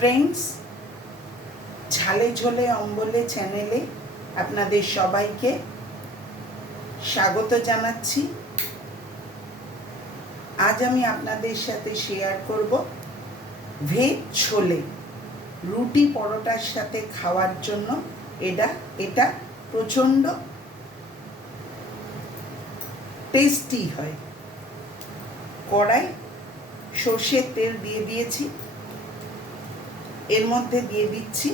Friends, ঝালে ঝোলে অম্বলে চ্যানেলে আপনাদের সবাইকে স্বাগত জানাচ্ছি। আজ আমি আপনাদের সাথে শেয়ার করব ভেজ ছোলে। রুটি পরোটার সাথে খাওয়ার জন্য এটা প্রচণ্ড টেস্টি হয়। কড়াই সর্ষের তেল দিয়ে দিয়েছি, এর মধ্যে দিয়ে দিচ্ছি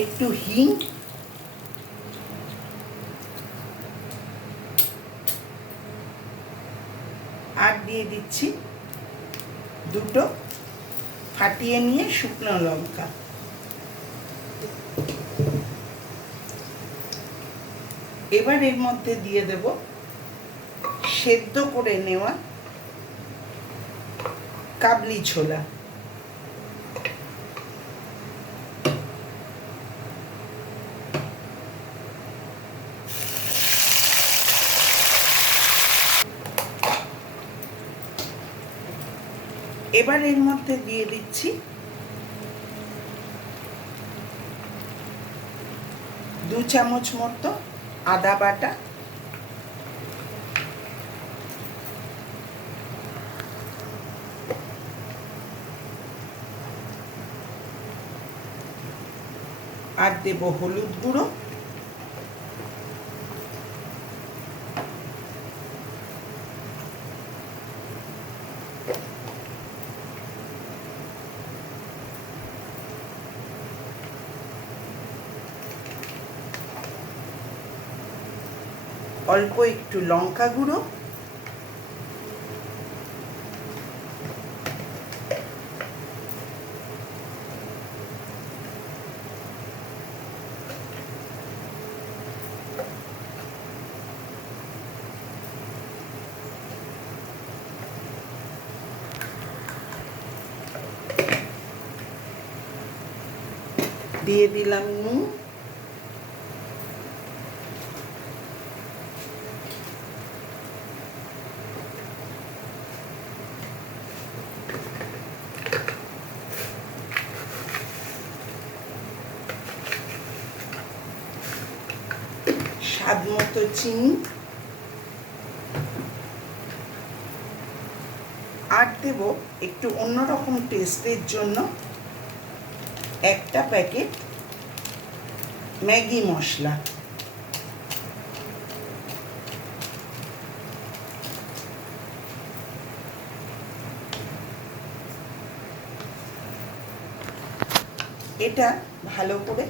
একটু হিং, আর দিয়ে দিচ্ছি দুটো ফাটিয়ে নিয়ে শুকনো লঙ্কা। এবার এর মধ্যে দিয়ে দেব সেদ্ধ করে নেওয়া কাবলি ছোলা। এবার এর মধ্যে দিয়ে দিচ্ছি 2 চামচ মতো আদা বাটা, আর দেব হলুদ গুঁড়ো, অল্প একটু লঙ্কা গুঁড়ো, দিয়ে দিলাম নুন, স্বাদ মতো চিনি, আর দেব একটু অন্যরকম টেস্টের জন্য একটা প্যাকেট ম্যাগি মশলা। এটা ভালো করে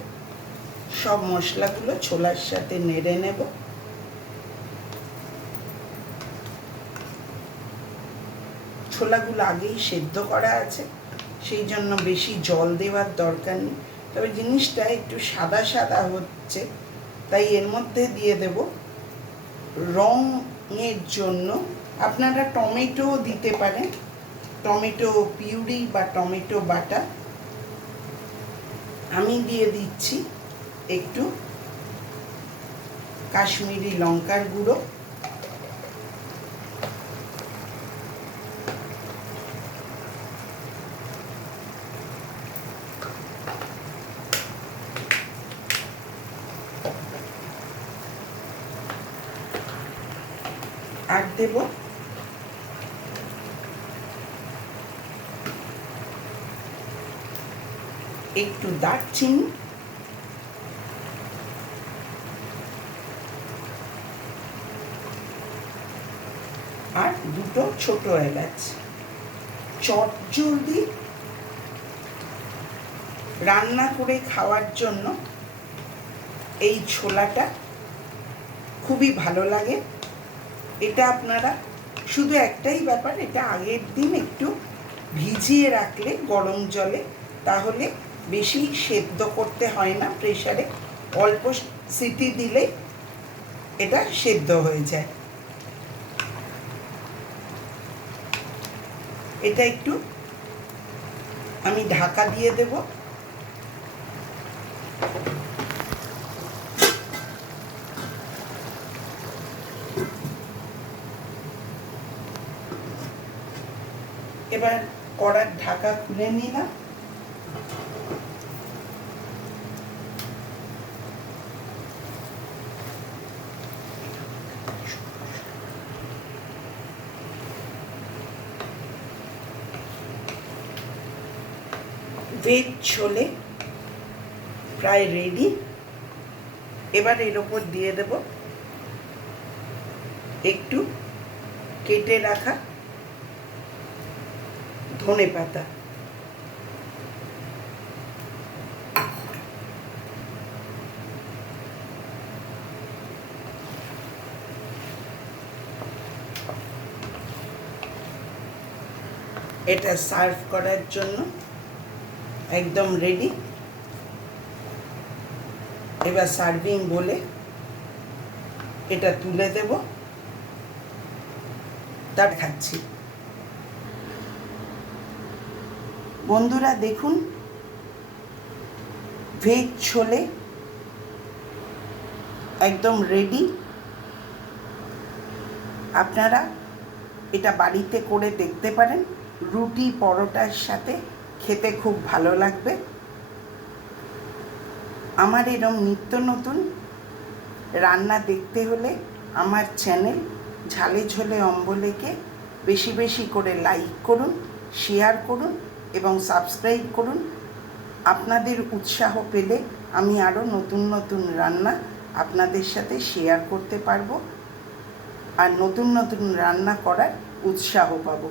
সব মশলাগুলো ছোলার সাথে নেড়ে নেব। ছোলাগুলো আগেই সেদ্ধ করা আছে, সেই জন্য বেশি জল দেওয়ার দরকার নেই। তবে জিনিসটা একটু সাদা সাদা হচ্ছে, তাই এর মধ্যে দিয়ে দেব রঙের জন্য আপনারা টমেটো দিতে পারেন, টমেটো পিউরি বা টমেটো বাটা। আমি দিয়ে দিচ্ছি একটু কাশ্মীরি লঙ্কার গুঁড়ো, আর দেব একটু দারচিনি, আর দুটো ছোট এলাচ। চটজলদি রান্না করে খাওয়ার জন্য এই ছোলাটা খুবই ভালো লাগে। এটা আপনারা শুধু একটাই ব্যাপার, এটা আগের দিন একটু ভিজিয়ে রাখলে গরম জলে, তাহলে বেশি সেদ্ধ করতে হয় না, প্রেসারে অল্প সিটি দিলে এটা সেদ্ধ হয়ে যায়। এটা একটু আমি ঢাকা দিয়ে দেব। এবার কড়ার ঢাকা খুলে নিলাম। ভেজ ছোলে প্রায় রেডি। এবার এর ওপর দিয়ে দেব একটু কেটে রাখা ধনেপাতা। এটা সার্ভ করার জন্য একদম রেডি। এবার সার্ভিং বলে এটা তুলে দেব, তার খাচ্ছি। বন্ধুরা দেখুন, ভেজ ছোলে একদম রেডি। আপনারা এটা বাড়িতে করে দেখতে পারেন, রুটি পরোটার সাথে খেতে খুব ভালো লাগবে। আমার এরম নিত্য নতুন রান্না দেখতে হলে আমার চ্যানেল ঝালে ঝোলে অম্বলেকে বেশি বেশি করে লাইক করুন, শেয়ার করুন এবং সাবস্ক্রাইব করুন। আপনাদের উৎসাহ পেলে আমি আরও নতুন নতুন রান্না আপনাদের সাথে শেয়ার করতে পারবো আর নতুন নতুন রান্না করার উৎসাহ পাবো।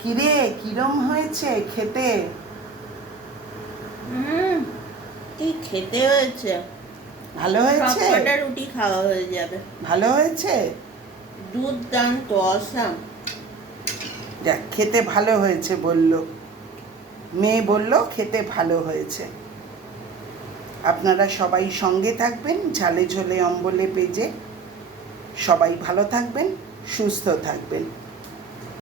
কিরে, কিরম হয়েছে খেতে? কি খেতে হয়েছে? ভালো হয়েছে? সবকটা রুটি খাওয়া হয়ে যাবে। ভালো হয়েছে? দুর্দান্ত, অসাম। দেখ, খেতে ভালো হয়েছে বললো, মেয়ে বলল খেতে ভালো হয়েছে। আপনারা সবাই সঙ্গে থাকবেন ঝালে ঝোলে অম্বলে পেজে। সবাই ভালো থাকবেন, সুস্থ থাকবেন।